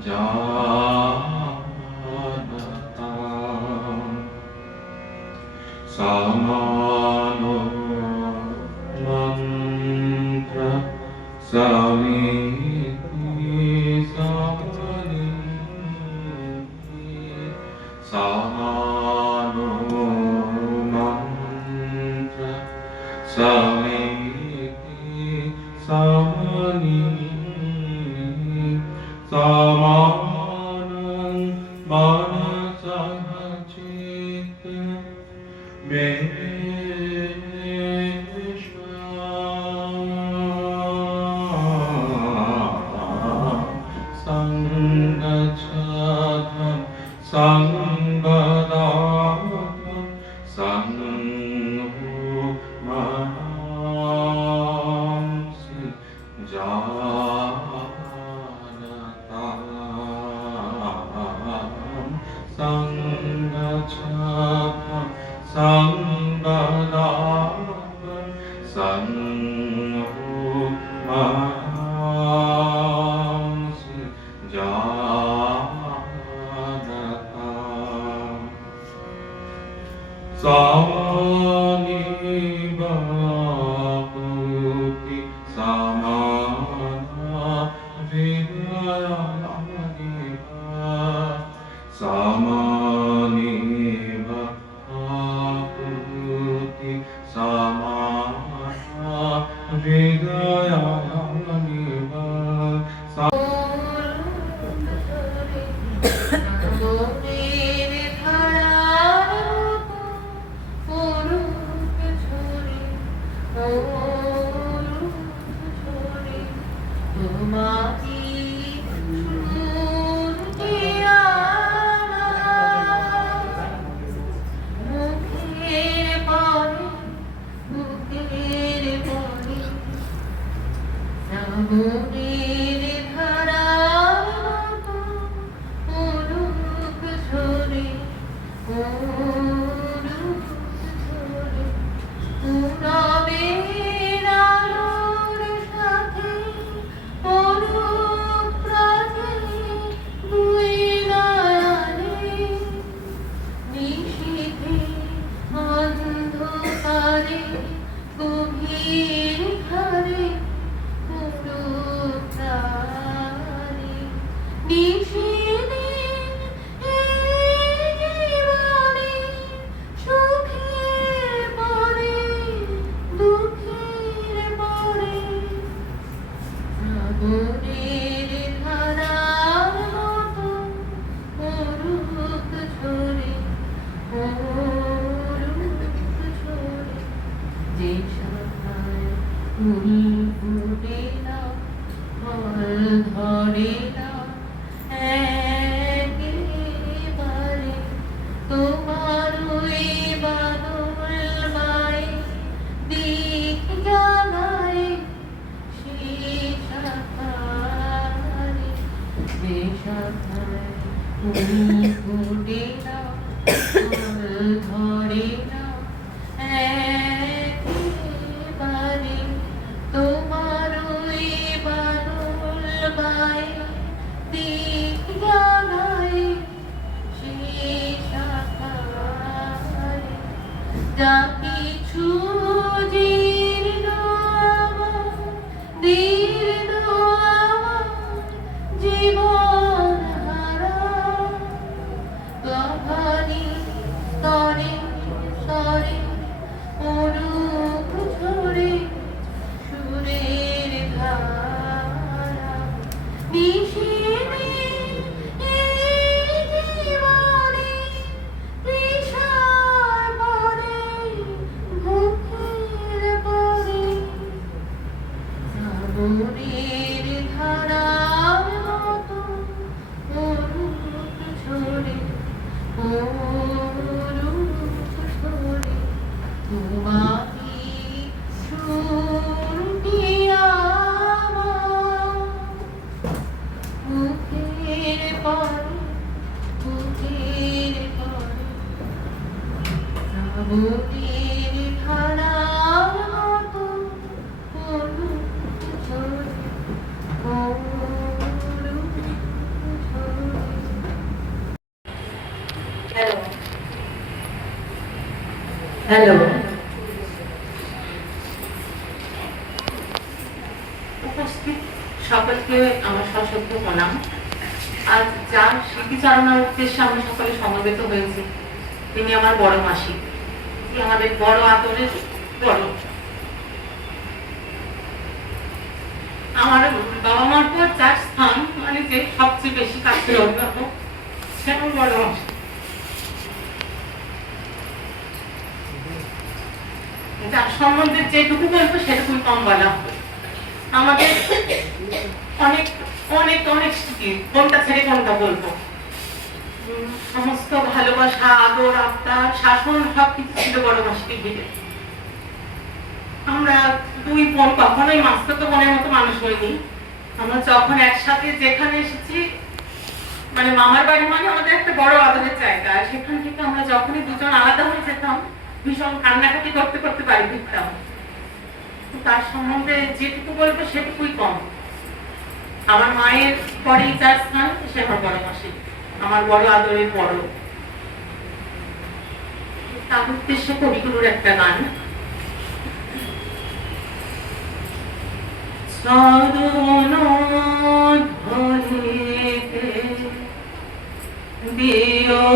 জানতাম সামানো মন্ত্র সমিতি সমনি সামানো মন্ত্র সমিতি সমনি Samanam manasahachit Meshwa Sangachadam Sangadadam Sanghu Mahamsi Sangachakam Sangadakam Sanghu Mahamsi Janatam Samani Bhakuti Samana Vidya Samani Bhakuti Samana Vidya Tore hello, উপস্থিত সকলকে আমার সশ্রদ্ধ প্রণাম। আজ যার স্মৃতিচারণার উদ্দেশ্যে আমরা সকলে সমবেত হয়েছি তিনি আমার বড় মাসি, তিনি আমাদের বড় আদরের বড়। আমার বাবা মার পর যার স্থান মানে যে সবচেয়ে বেশি কাছের অভিভাবক সে আমার বড় মাসি। যার সম্বন্ধে যেটুকু বলবো সেটুকুই কম বলা হবে। আমাদের অনেক অনেক অনেক স্মৃতি, কোনটা ছেড়ে কোনটা বলবো। সমস্ত ভালোবাসা, আদর, আবদার, শাসন সবকিছু ছিল বড় মাসিকে ঘিরে। আমরা দুই বোন কখনোই মাস্তুতো বোনের মতো মানুষ হইনি। আমরা যখন একসাথে যেখানে এসেছি, মানে মামার বাড়ি মানে আমাদের একটা বড় আদরের জায়গা, সেখান থেকে আমরা যখনই দুজন আলাদা হয়ে যেতাম ভীষণ কান্নাকাটি করতে করতে বাড়ি ফিরতাম। তার সম্বন্ধে যেটুকু বলবো সেটুকুই কম। আমার মায়ের পরে যার স্থান সে আমার বড় মাসি, আমার বড় আদরের বড়। তার উদ্দেশ্যে কবিগুরুর একটা গান। চরণ ধরিতে দিও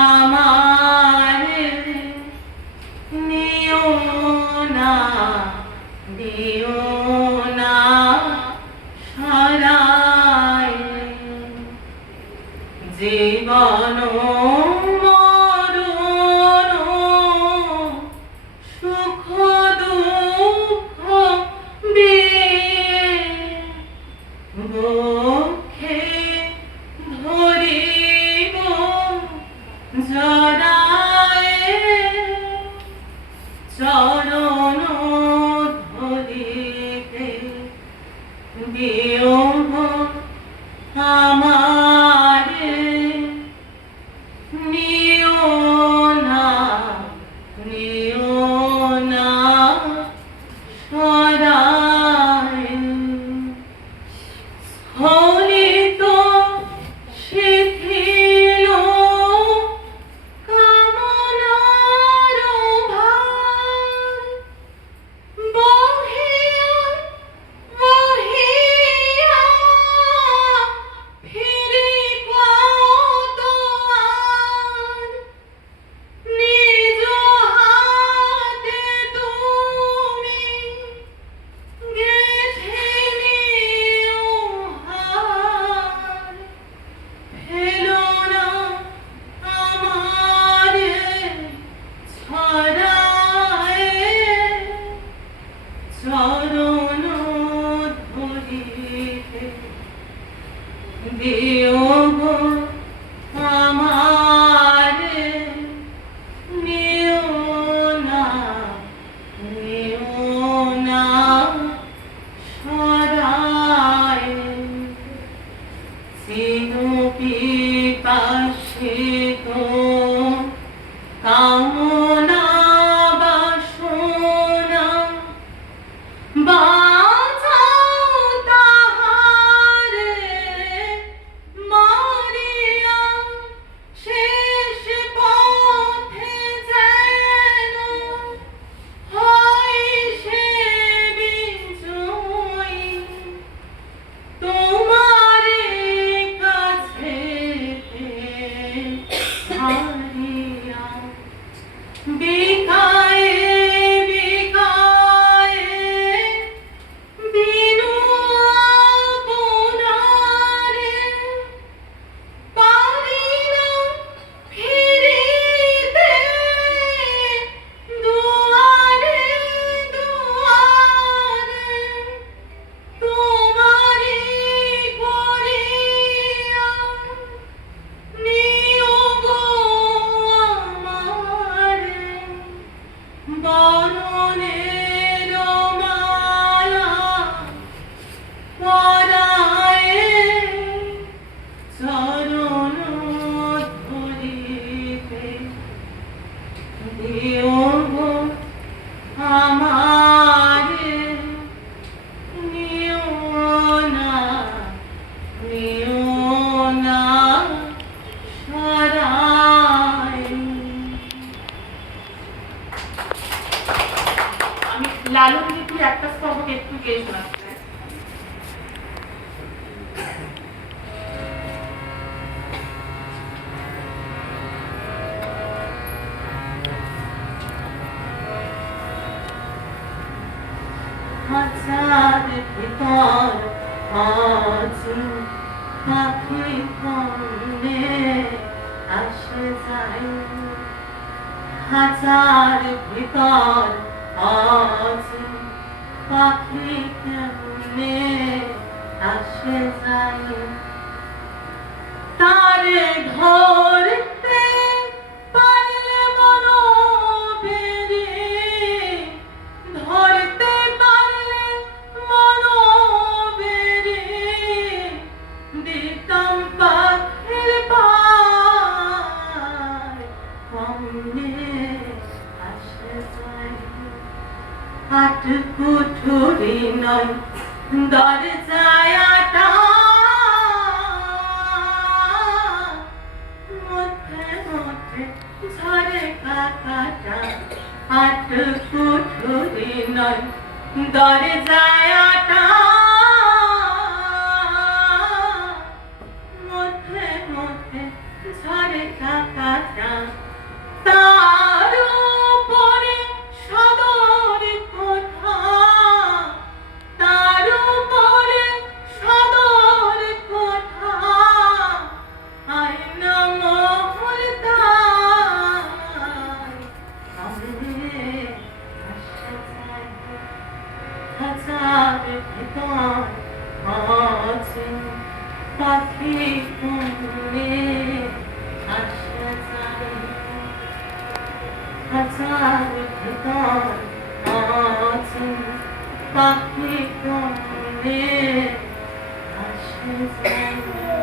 আমারে, নিও না দিও না সরায়, জীবন মরণ সুখ দুঃখ দিয়ে বক্ষে ধরিব জড়ায়, চরণ ধরিতে দিও আমারে, নিও না সরায়, স্খলিত শিথিল কামনার ভার, বহিয়া বহিয়া ফিরে কত আর, নিজ হাতে তুমি গেঁথে নিও হার, ফেলো না আমারে ছড়ায়, চরণ ধরিতে দিও আমারে, নিও না সরায়, চির পিপাসিত কামনা বাসনা বাঁচাও তাহারে খাঁচার ভিতর আছে পাখি কেমনে আসে যায় তারে ধরতে পারলে মনো বেরে ধরতে পারলে মনো বেরে দিতাম পাখির পায় কমনে আসে যায় হাট কুঠুরি নয় দরজায় আটা মধ্যে মধ্যে ঝরে কাকাটা হাট কুঠুরি নয় দরজায় আটা মধ্যে মধ্যে ঝরে কাকাটা তার উপরে সদর কোঠা তার উপরে সদর কোঠা আয়না মোহর তাই সামনে আসে যায় খাঁচার ভিতর আছে পাখি কোনে আসে যায় খাঁচার ভিতর আছে পাখি কোনে আসে যায়